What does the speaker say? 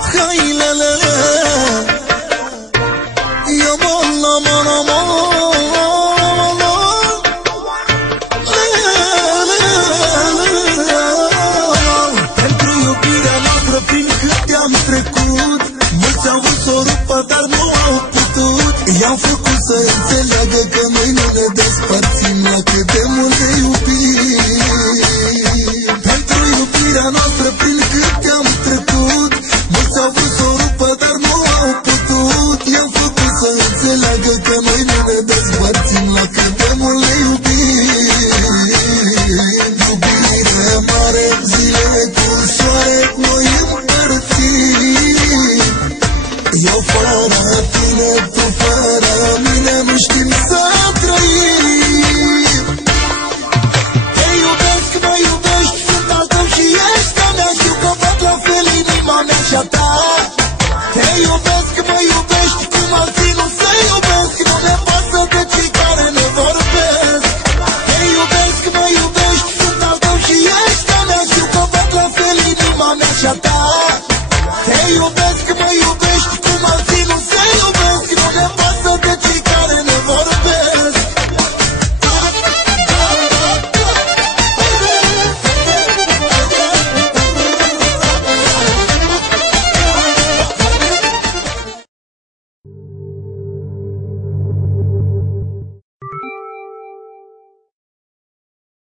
Hai la la la, eu mă la mă la mă. Pentru iubirea noastră prin câte am trecut, mulți au vrut să o rupă, dar nu au putut. I-am făcut să înțeleagă că noi nu ne despărțim la cât de mult de iubit. Pentru iubirea noastră prin câte am trecut, mulți au vrut să o rupă, dar nu au putut. I-am făcut să înțeleagă că noi nu ne despărțim la cât de mult de iubit. Iubire mare, zile cu soare, noi împărțim. Eu fără tine, tu fără mine, nu știm să trăim. Te iubesc, mă iubești, sunt al tău și ești a mea. Știu că fac la fel inima mea și a ta. Te iubesc.